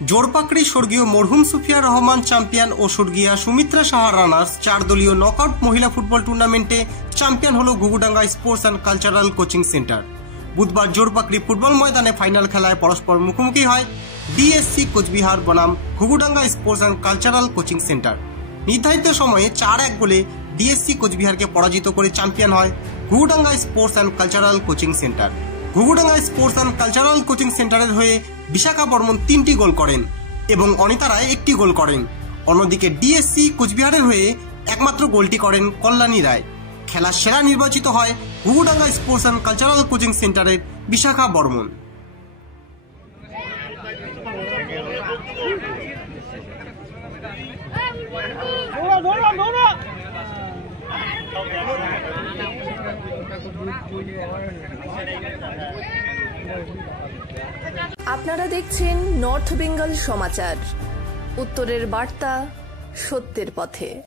জোরপাকড়ি স্বর্গীয় মরহুম সুফিয়া রহমান চ্যাম্পিয়ন ও স্বর্গীয়া সুমিত্রা সাহা রানার্স 4 দলীয় নকআউট মহিলা ফুটবল টুর্নামেন্টে চ্যাম্পিয়ন হলো Ghughudanga sports and cultural coaching centre. বুধবার জোরপাকড়ি ফুটবল ময়দানে ফাইনাল খেলায় পরস্পর মুখোমুখি হয় ডিএসসি কোচবিহার বনাম Ghughudanga sports and cultural coaching centre. নির্ধারিত সময়ে 4-1 গোলে ডিএসসি কোচবিহারকে পরাজিত করে চ্যাম্পিয়ন হয় Ghughudanga sports and cultural coaching centre. Ghughudanga sports and cultural coaching সেন্টারের হয়ে বিশাখা বর্মন 3টি গোল করেন এবং অনিতা রায় 1টি গোল করেন। অন্যদিকে ডিএসসি কোচবিহারের হয়ে একমাত্র গোলটি করেন কল্যাণী রায়। খেলার সেরা নির্বাচিত হয় Ghughudanga sports and cultural coaching সেন্টারের বিশাখা বর্মন। আপনারা দেখছেন নর্থ বেঙ্গল সমাচার, উত্তরের বার্তা, সত্যের পথে।